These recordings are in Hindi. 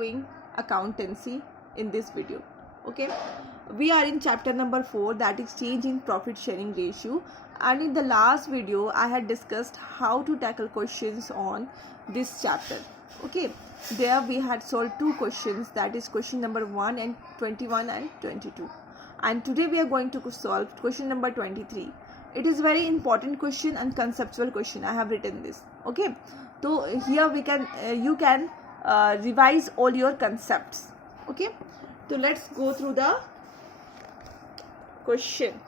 doing accountancy in this video. Okay, we are in chapter number 4, that is change in profit sharing ratio, and in the last video I had discussed how to tackle questions on this chapter. Okay, there we had solved 2 questions, that is question number 1 and 21 and 22, and today we are going to solve question number 23. It is very important question and conceptual question. I have written this. Okay, so here we can you can revise all your concepts. Okay, so let's go through the question.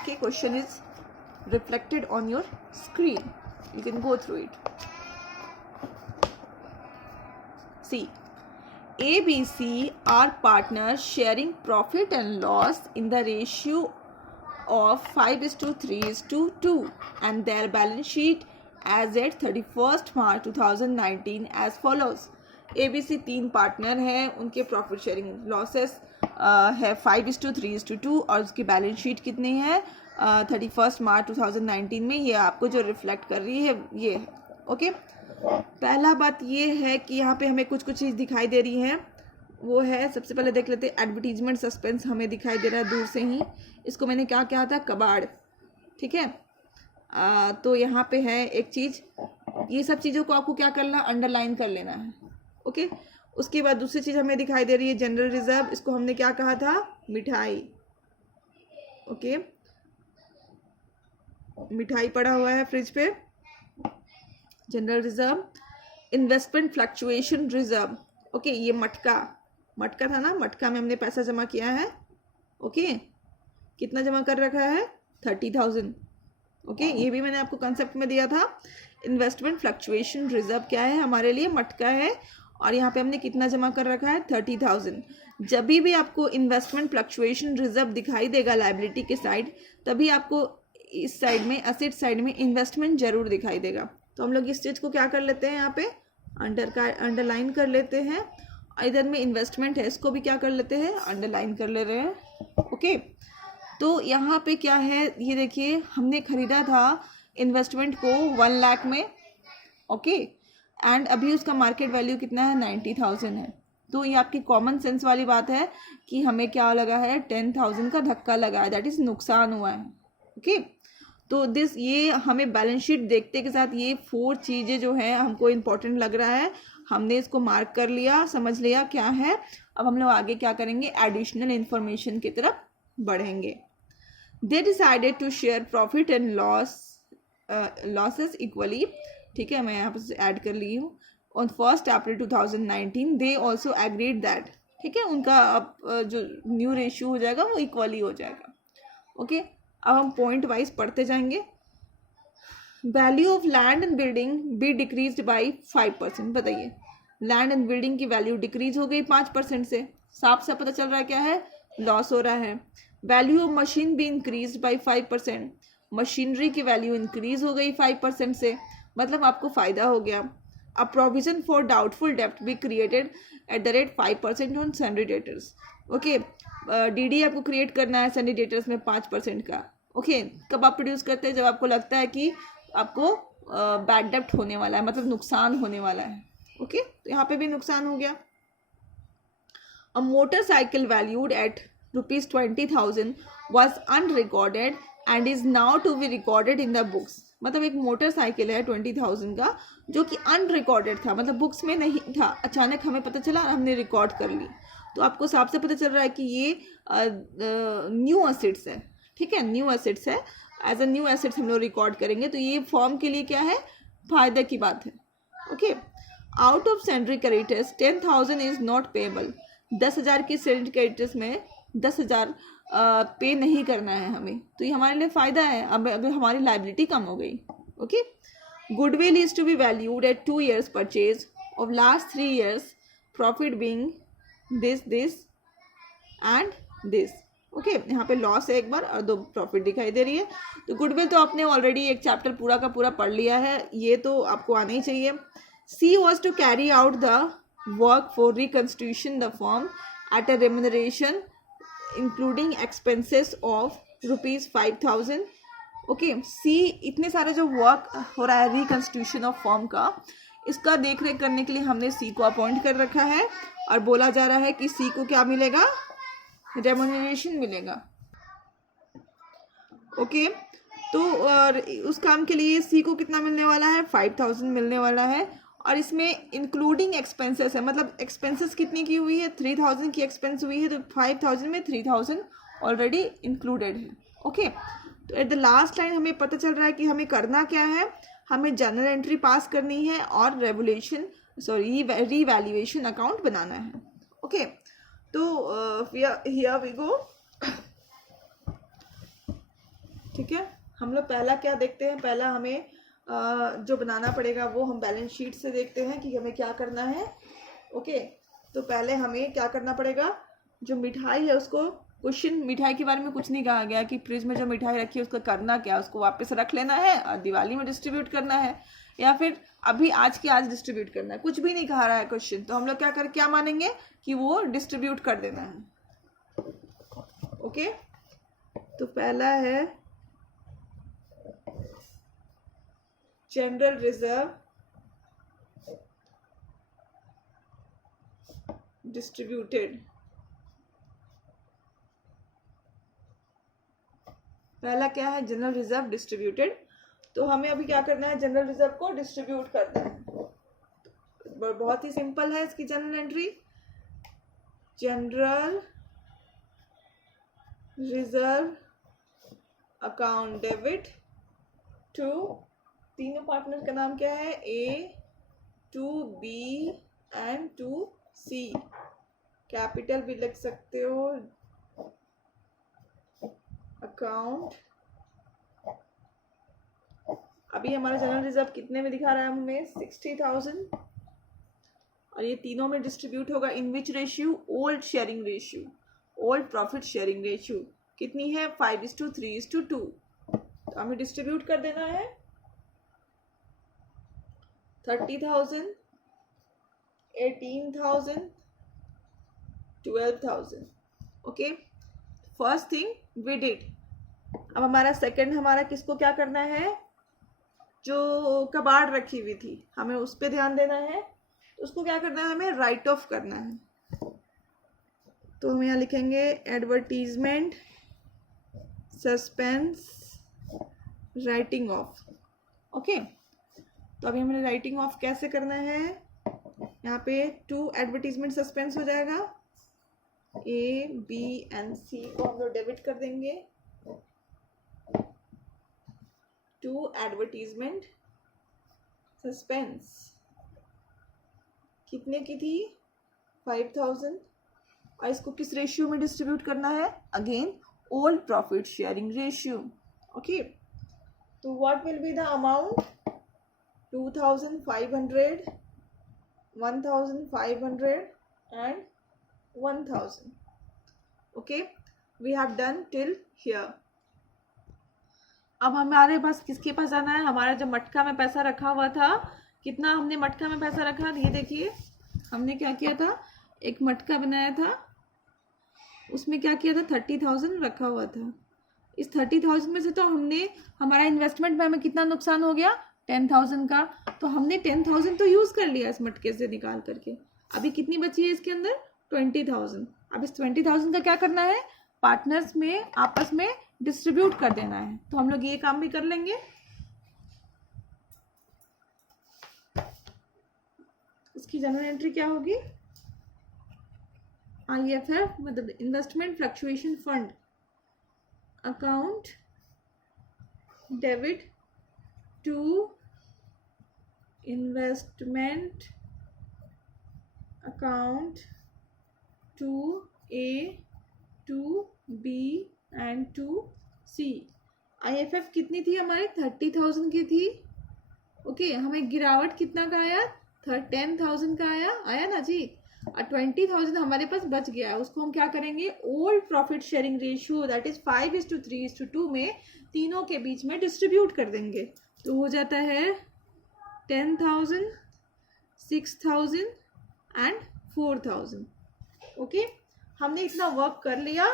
Okay, question is reflected on your screen. You can go through it. See, A, B, C are partners sharing profit and loss in the ratio of 5:3:2, and their balance sheet as at 31st March 2019 as follows. ABC 3 partner हैं, उनके प्रॉफिट शेयरिंग लॉसेस है 5:3:2 और उसकी बैलेंस शीट कितनी है 31 मार्च 2019 में. ये आपको जो रिफ्लेक्ट कर रही है ये है. ओके, पहला बात ये है कि यहाँ पे हमें कुछ चीज़ दिखाई दे रही है. वो है, सबसे पहले देख लेते हैं, एडवर्टीजमेंट सस्पेंस हमें दिखाई दे रहा है दूर से ही. इसको मैंने क्या कहा था, कबाड़. ठीक है, तो यहाँ पे है एक चीज़, ये सब चीज़ों को आपको क्या करना, अंडरलाइन कर लेना है. ओके, उसके बाद दूसरी चीज़ हमें दिखाई दे रही है जनरल रिजर्व. इसको हमने क्या कहा था, मिठाई. ओके, मिठाई पड़ा हुआ है फ्रिज पे. General reserve. Investment fluctuation reserve. Okay, ये मटका था ना, मटका में हमने पैसा जमा किया है. ओके, कितना जमा कर रखा है, 30,000. ओके, ये भी मैंने आपको कंसेप्ट में दिया था. इन्वेस्टमेंट फ्लक्चुएशन रिजर्व क्या है, हमारे लिए मटका है, और यहाँ पे हमने कितना जमा कर रखा है, 30,000. जब भी आपको इन्वेस्टमेंट फ्लक्चुएशन रिजर्व दिखाई देगा लायबिलिटी के साइड, तभी आपको इस साइड में, एसेट साइड में इन्वेस्टमेंट जरूर दिखाई देगा. तो हम लोग इस चीज़ को क्या कर लेते हैं, यहाँ पे अंडरलाइन कर लेते हैं. इधर में इन्वेस्टमेंट है, इसको भी क्या कर लेते हैं, अंडरलाइन कर ले रहे हैं. ओके, तो यहाँ पे क्या है, ये देखिए, हमने खरीदा था इन्वेस्टमेंट को 1 लाख में. ओके, एंड अभी उसका मार्केट वैल्यू कितना है, 90,000 है. तो ये आपकी कॉमन सेंस वाली बात है कि हमें क्या लगा है, 10,000 का धक्का लगा है, दैट इज नुकसान हुआ है. ओके, तो ये हमें बैलेंस शीट देखते के साथ ये 4 चीज़ें जो है हमको इम्पोर्टेंट लग रहा है. हमने इसको मार्क कर लिया, समझ लिया क्या है. अब हम लोग आगे क्या करेंगे, एडिशनल इंफॉर्मेशन की तरफ बढ़ेंगे. They decided to share profit and losses equally. ठीक है, मैं यहाँ पर ऐड कर ली हूँ. On 1 April 2019 they also agreed that. ठीक है, उनका अब जो न्यू रेशियो हो जाएगा वो इक्वली हो जाएगा. ओके, अब हम पॉइंट वाइज पढ़ते जाएंगे. Value of land and building be decrease by 5%. बताइए, लैंड एंड बिल्डिंग की वैल्यू डिक्रीज हो गई 5% से. साफ साफ पता चल रहा है क्या है, लॉस हो रहा है. Value of machine be increase by 5%. Machinery की वैल्यू इंक्रीज हो गई 5% से, मतलब आपको फ़ायदा हो गया. अ प्रोविजन फॉर डाउटफुल डेप्ट be created at the rate 5% on sundry debtors. Okay, DD आपको क्रिएट करना है सन्डी डेटर्स में 5% का. ओके, कब आप प्रोड्यूस करते हैं, जब आपको लगता है कि आपको बैड डेप्ट होने वाला है, मतलब नुकसान होने वाला है. ओके, तो यहाँ पे भी नुकसान हो गया. A motorcycle valued at ₹20,000 was unrecorded and is now to be recorded in the books. मतलब एक मोटरसाइकिल है 20,000 का जो कि अनरिकॉर्डेड था, मतलब बुक्स में नहीं था, अचानक हमें पता चला और हमने रिकॉर्ड कर ली. तो आपको साफ से पता चल रहा है कि ये न्यू एसेट्स है. ठीक है, न्यू एसेट्स है, एज अ न्यू एसेट्स हम लोग रिकॉर्ड करेंगे. तो ये फॉर्म के लिए क्या है, फायदे की बात है. Okay, out of salary creditors 10,000 is not payable. 10,000 की सैलरी क्रेडिटर्स में 10,000 पे नहीं करना है हमें, तो ये हमारे लिए फ़ायदा है. अब हमारी लाइबिलिटी कम हो गई. Okay, goodwill is to be valued at 2 years purchase of last 3 years, profit being this and this. Okay, यहाँ पे लॉस है एक बार और 2 प्रॉफिट दिखाई दे रही है. तो गुडविल तो आपने ऑलरेडी एक चैप्टर पूरा का पूरा पढ़ लिया है, ये तो आपको आना ही चाहिए. C was to carry out the work for reconstitution the firm at a remuneration including expenses of ₹5,000. Okay, C इतने सारे जो वर्क हो रहा है रिकंस्टिट्यूशन ऑफ फर्म का, इसका देख रेख करने के लिए हमने सी को अपॉइंट कर रखा है और बोला जा रहा है कि सी को क्या मिलेगा, रेम्यूनरेशन मिलेगा। ओके, तो और उस काम के लिए सी को कितना मिलने वाला है, 5000 मिलने वाला है। और इसमें इंक्लूडिंग एक्सपेंसेस है, मतलब एक्सपेंसेस कितनी की हुई है, 3000 की एक्सपेंस हुई है, तो 5000 में 3000 ऑलरेडी इंक्लूडेड है। ओके, तो एट द लास्ट लाइन हमें पता चल रहा है कि हमें करना क्या है, हमें जर्नल एंट्री पास करनी है और रीवैल्यूएशन अकाउंट बनाना है। ओके, तो हियर वी गो। ठीक है, हम लोग पहला क्या देखते हैं, पहला हमें जो बनाना पड़ेगा वो हम बैलेंस शीट से देखते हैं कि हमें क्या करना है। ओके, तो पहले हमें क्या करना पड़ेगा, जो मिठाई है उसको, क्वेश्चन मिठाई के बारे में कुछ नहीं कहा गया कि फ्रिज में जो मिठाई रखी है उसका करना क्या, उसको वापस रख लेना है और दिवाली में डिस्ट्रीब्यूट करना है या फिर अभी आज के आज डिस्ट्रीब्यूट करना है, कुछ भी नहीं कहा रहा है क्वेश्चन। तो हम लोग क्या मानेंगे कि वो डिस्ट्रीब्यूट कर देना है। ओके, तो पहला है जनरल रिजर्व डिस्ट्रीब्यूटेड। पहला क्या है, जनरल रिजर्व डिस्ट्रीब्यूटेड। तो हमें अभी क्या करना है, जनरल रिजर्व को डिस्ट्रीब्यूट करना है। बहुत ही सिंपल है इसकी general entry, general reserve account debit to, तीनों पार्टनर का नाम क्या है, A, to B and to C. Capital भी लिख सकते हो, अकाउंट। अभी हमारा जनरल रिजर्व कितने में दिखा रहा है हमें, 60,000, और ये तीनों में डिस्ट्रीब्यूट होगा in which ratio, old sharing ratio, old profit sharing ratio कितनी है, 5:3:2। तो हमें डिस्ट्रीब्यूट कर देना है 30,000, 18,000, 12,000। Okay, first thing we did. अब हमारा सेकंड, हमारा किसको क्या करना है, जो कबाड़ रखी हुई थी हमें उस पर ध्यान देना है। तो उसको क्या करना है, हमें राइट ऑफ करना है। तो हम यहाँ लिखेंगे advertisement suspense writing of. Okay, तो अभी हमें राइटिंग ऑफ कैसे करना है, यहाँ पे 2 एडवर्टीजमेंट सस्पेंस हो जाएगा, ए, बी एंड सी को हम लोग डेबिट कर देंगे। 2 एडवर्टीजमेंट सस्पेंस कितने की थी, 5,000, और इसको किस रेशियो में डिस्ट्रीब्यूट करना है, again old profit sharing ratio. Okay, तो what will be the amount, 2,500, 1,500 and 1,000। Okay, we have done till here. अब हमारे पास किसके पास जाना है, हमारा जो मटका में पैसा रखा हुआ था, कितना हमने मटका में पैसा रखा, ये देखिए हमने क्या किया था, एक मटका बनाया था, उसमें क्या किया था, 30,000 रखा हुआ था। इस 30,000 में से तो हमने, हमारा इन्वेस्टमेंट में हमें कितना नुकसान हो गया, 10,000 का। तो हमने 10,000 तो यूज़ कर लिया इस मटके से निकाल करके। अभी कितनी बची है इसके अंदर, 20,000। अब इस 20,000 का क्या करना है, पार्टनर्स में आपस में डिस्ट्रीब्यूट कर देना है। तो हम लोग ये काम भी कर लेंगे। इसकी जनरल एंट्री क्या होगी, IFF मतलब investment fluctuation fund account debit to investment account to A, to B and to C। IFF कितनी थी हमारी, 30,000 की थी। ओके, हमें गिरावट कितना का आया, 10,000 का आया ना जी, और 20,000 हमारे पास बच गया है। उसको हम क्या करेंगे, old profit sharing ratio that is 5:3:2 में तीनों के बीच में डिस्ट्रीब्यूट कर देंगे। तो हो जाता है 10,000, 6,000 एंड 4,000। ओके, हमने इतना वर्क कर लिया।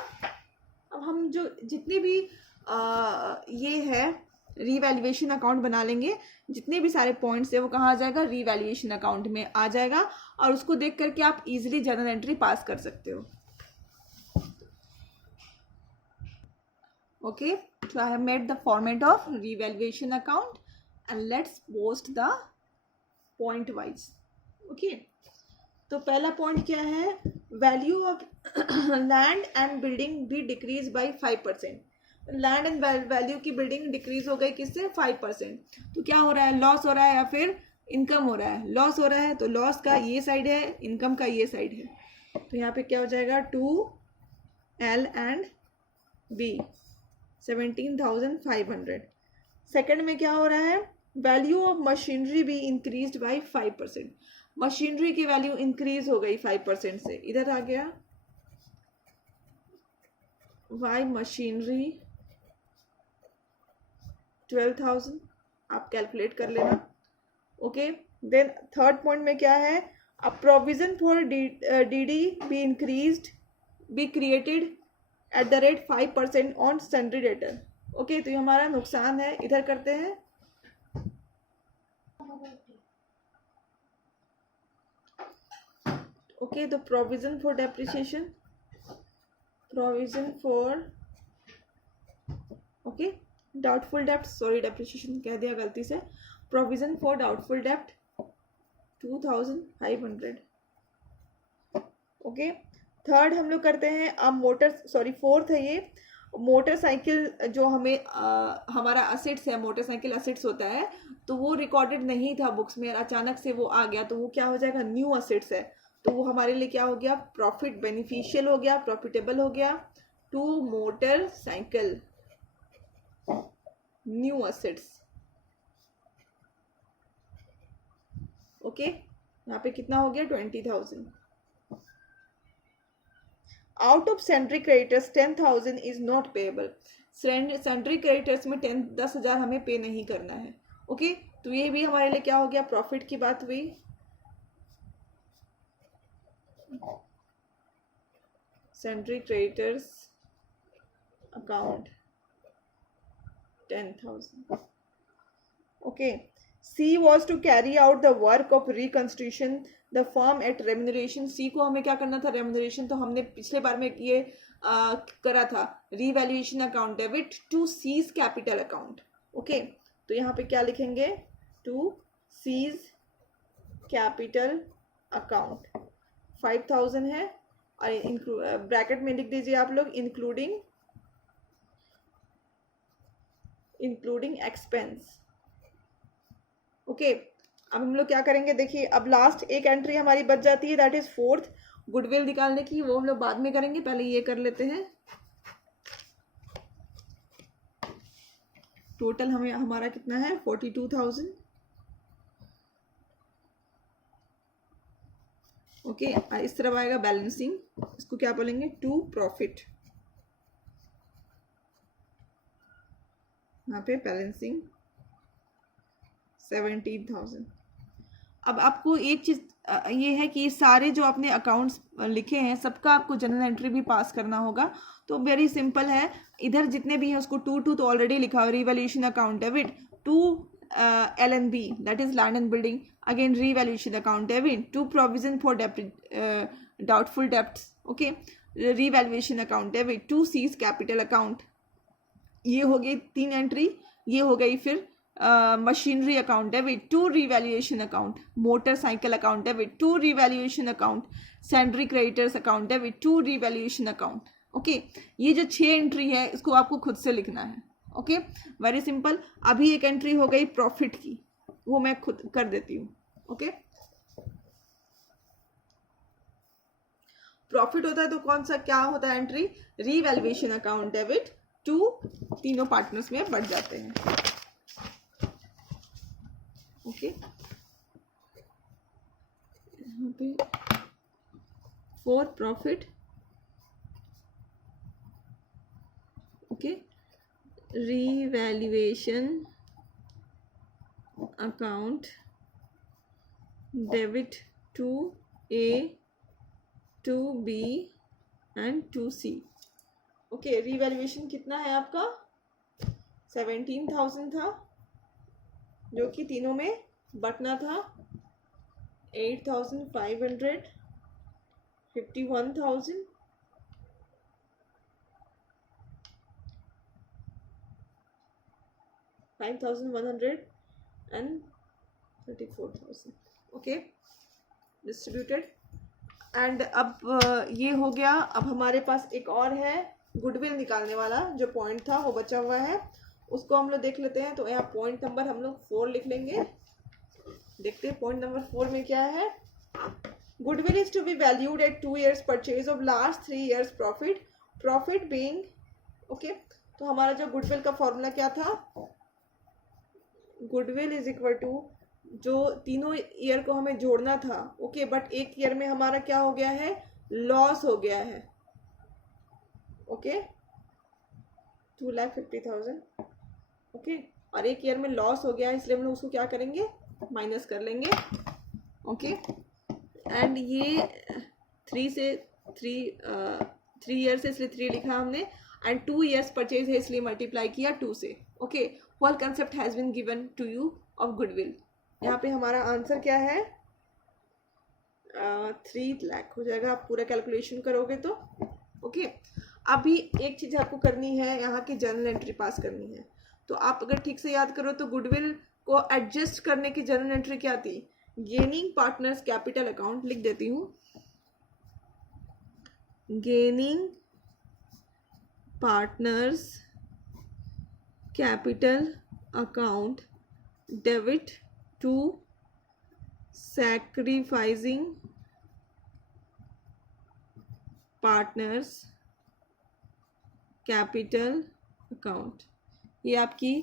अब हम जो जितने भी ये है रीवैल्यूएशन अकाउंट बना लेंगे, जितने भी सारे पॉइंट्स है वो कहाँ आ जाएगा, रीवैल्यूएशन अकाउंट में आ जाएगा, और उसको देख करके आप इजीली जर्नल एंट्री पास कर सकते हो. Okay, so I have made the format of revaluation account and let's post the point wise. Okay, तो पहला पॉइंट क्या है, value of land and building भी decrease by 5%. Land and value की बिल्डिंग डिक्रीज हो गई किससे, 5%. तो क्या हो रहा है, लॉस हो रहा है या फिर इनकम हो रहा है, लॉस हो रहा है, तो लॉस का ये साइड है, इनकम का ये साइड है. तो यहाँ पे क्या हो जाएगा, 2L एंड B 17,500. सेकंड में क्या हो रहा है, वैल्यू ऑफ मशीनरी भी इंक्रीज बाई 5%. मशीनरी की वैल्यू इंक्रीज हो गई 5% से, इधर आ गया वाई मशीनरी 12,000, आप कैलकुलेट कर लेना. ओके, देन थर्ड पॉइंट में क्या है, अ provision for DD be increased B created at the rate 5% on sundry debtor. Okay, तो ये हमारा नुकसान है, इधर करते हैं. ओके, तो provision for depreciation, provision for okay doubtful डेप्ट, सॉरी डेप्रिसिएशन कह दिया गलती से, प्रोविजन फॉर डाउटफुल डेप्ट 2,500. ओके, थर्ड हम लोग करते हैं, अब फोर्थ है ये, मोटरसाइकिल जो हमें हमारा असेट्स है, मोटरसाइकिल असेट्स होता है, तो वो रिकॉर्डेड नहीं था बुक्स में, अचानक से वो आ गया, तो वो क्या हो जाएगा, न्यू असेट्स है, तो वो हमारे लिए क्या हो गया, प्रॉफिट बेनिफिशियल हो गया, प्रॉफिटेबल हो गया. To motorcycle new assets. Okay, यहाँ पे कितना हो गया, 20,000. Out of sundry creditors 10,000 is not payable. Sundry creditors में 10,000 हमें पे नहीं करना है. ओके, तो ये भी हमारे लिए क्या हो गया, प्रॉफिट की बात हुई. Sundry creditors account 10,000. Okay, C was to carry out the work of reconstitution the firm at remuneration. C को हमें क्या करना था, remuneration, तो हमने पिछले बार में ये करा था, revaluation account debit to C's capital account. Okay, तो यहाँ पे क्या लिखेंगे, to C's capital account 5,000 है, और ब्रैकेट में लिख दीजिए आप लोग, इंक्लूडिंग एक्सपेंस. ओके, अब हम लोग क्या करेंगे, देखिए अब लास्ट एक एंट्री हमारी बच जाती है, दैट इज फोर्थ, गुडविल निकालने की, वो हम लोग बाद में करेंगे, पहले ये कर लेते हैं. टोटल हमारा कितना है, 42,000. ओके, इस तरफ आएगा बैलेंसिंग, इसको क्या बोलेंगे, टू प्रॉफिट. यहाँ पे बैलेंसिंग 17,000. अब आपको एक चीज ये है कि सारे जो आपने अकाउंट्स लिखे हैं सबका आपको जनरल एंट्री भी पास करना होगा. तो वेरी सिंपल है, इधर जितने भी हैं उसको 2 तो ऑलरेडी लिखा हुआ, revaluation account debit to LNB, that is land and building, again revaluation account debit to provision for doubtful debts. Okay, revaluation account debit to C's capital account. ये हो गई 3 एंट्री. ये हो गई फिर machinery account debit to revaluation account, motorcycle account debit to revaluation account, sundry creditors account debit to revaluation account. Okay, ये जो 6 एंट्री है इसको आपको खुद से लिखना है. Okay, very simple. अभी एक एंट्री हो गई प्रॉफिट की, वो मैं खुद कर देती हूँ. ओके, प्रॉफिट होता है तो कौन सा क्या होता है entry, revaluation account debit to, तीनों पार्टनर्स में बढ़ जाते हैं. ओके, यहाँ पे for profit. Okay, revaluation account debit to A, to B and to C. Okay, revaluation कितना है आपका, 17,000 था, जो कि तीनों में बटना था। 8,500, 51,000, 5,100 एंड 34,000। Okay, distributed. एंड अब ये हो गया। अब हमारे पास एक और है गुडविल निकालने वाला, जो पॉइंट था वो बचा हुआ है, उसको हम लोग देख लेते हैं। तो यहाँ पॉइंट नंबर हम लोग 4 लिख लेंगे। देखते हैं पॉइंट नंबर 4 में क्या है। Goodwill is to be valued at 2 years purchase of last 3 years profit, profit being. Okay, तो हमारा जो गुडविल का फॉर्मूला क्या था, गुडविल इज इक्वल टू, जो तीनों ईयर को हमें जोड़ना था। ओके, बट एक ईयर में हमारा क्या हो गया है, लॉस हो गया है। ओके, 2,50,000। ओके, और एक ईयर में लॉस हो गया है, इसलिए हम लोग उसको क्या करेंगे, माइनस कर लेंगे। ओके, एंड ये 3 से 3 ईयर से, इसलिए 3 लिखा हमने। एंड 2 years परचेज है, इसलिए मल्टीप्लाई किया 2 से। Okay, whole concept has been given to you of goodwill. यहाँ पे हमारा आंसर क्या है, 3 लाख हो जाएगा, आप पूरा कैलकुलेशन करोगे तो। ओके, अभी एक चीज़ आपको करनी है, यहाँ की जर्नल एंट्री पास करनी है। तो आप अगर ठीक से याद करो तो गुडविल को एडजस्ट करने की जर्नल एंट्री क्या थी, गेनिंग पार्टनर्स कैपिटल अकाउंट। लिख देती हूँ, gaining partners capital account debit to sacrificing partners capital account. ये आपकी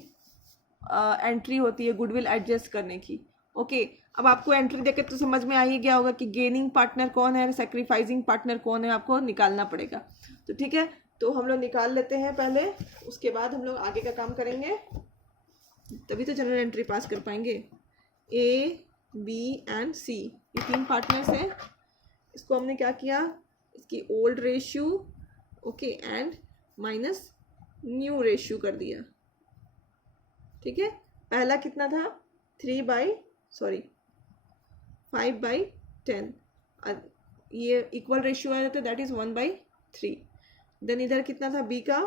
एंट्री होती है गुडविल एडजस्ट करने की। ओके, अब आपको एंट्री देकर तो समझ में आ ही गया होगा कि गेनिंग पार्टनर कौन है, सैक्रिफाइसिंग पार्टनर कौन है, आपको निकालना पड़ेगा। तो ठीक है, तो हम लोग निकाल लेते हैं पहले, उसके बाद हम लोग आगे का काम करेंगे, तभी तो जनरल एंट्री पास कर पाएंगे। ए, बी एंड सी, ये 3 पार्टनर्स हैं। इसको हमने क्या किया, इसकी old ratio, okay, and minus new ratio कर दिया। ठीक है, पहला कितना था, 5/10, ये इक्वल रेशियो आ जाता है, दैट इज 1/3। देन इधर कितना था, बी का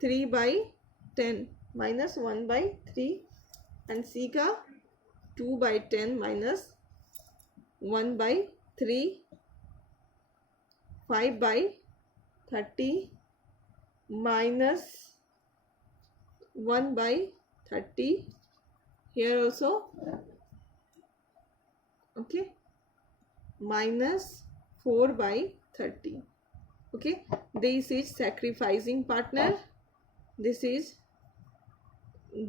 3/10 माइनस 1/3, एंड सी का 2/10 minus 1/3, 5/30 minus 1/30 here also, okay, minus 4/30. Okay, this is sacrificing partner, this is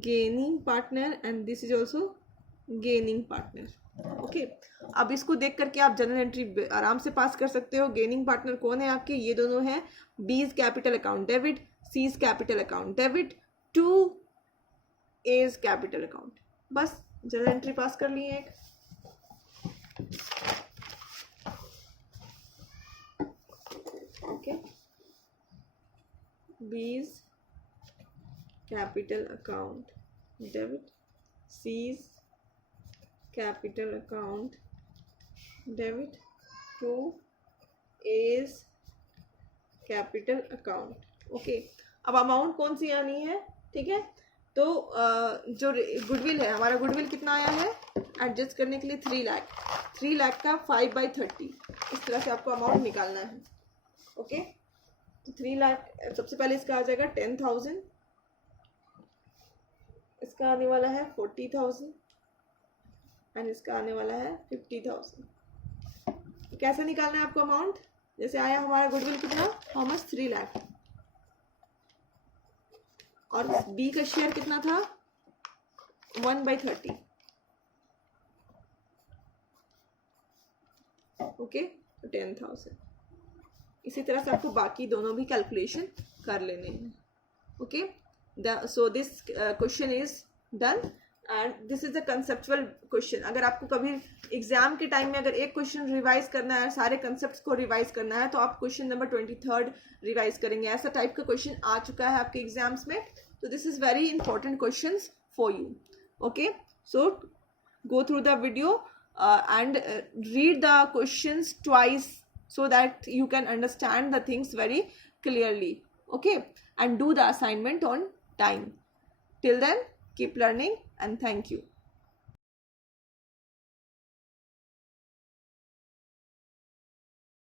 gaining partner, and this is also gaining partner. Okay, अब इसको देख करके आप जनरल एंट्री आराम से पास कर सकते हो। गेनिंग पार्टनर कौन है आपके, ये दोनों हैं, B's capital account debit, C's capital account debit to A's capital account. बस जनरल एंट्री पास कर लिए एक। Okay, B's capital account debit, C's capital account debit to A's capital account. Okay, अब अमाउंट कौन सी आनी है, ठीक है। तो जो गुडविल है, हमारा गुडविल कितना आया है एडजस्ट करने के लिए, 3 लाख। 3 लाख का 5/30, इस तरह से आपको अमाउंट निकालना है। ओके, तो 3 लाख, सबसे पहले इसका आ जाएगा 10,000, इसका आने वाला है 40,000, एंड इसका आने वाला है 50,000। कैसे निकालना है आपको अमाउंट, जैसे आया हमारा गुडविल कितना, हाउ मच, 3 लाख, और बी का शेयर कितना था, 1/30। ओके, तो 10,000। इसी तरह से आपको बाकी दोनों भी कैलकुलेशन कर लेने हैं। Okay, so this question is done and this is a conceptual question. अगर आपको कभी एग्जाम के टाइम में अगर एक क्वेश्चन रिवाइज करना है, सारे कंसेप्ट्स को रिवाइज करना है, तो आप क्वेश्चन नंबर 23 रिवाइज करेंगे। ऐसा टाइप का क्वेश्चन आ चुका है आपके एग्जाम्स में, So this is very important questions for you. Okay, so go through the video and read the questions twice so that you can understand the things very clearly. Okay, and do the assignment on time. Till then, keep learning and thank you.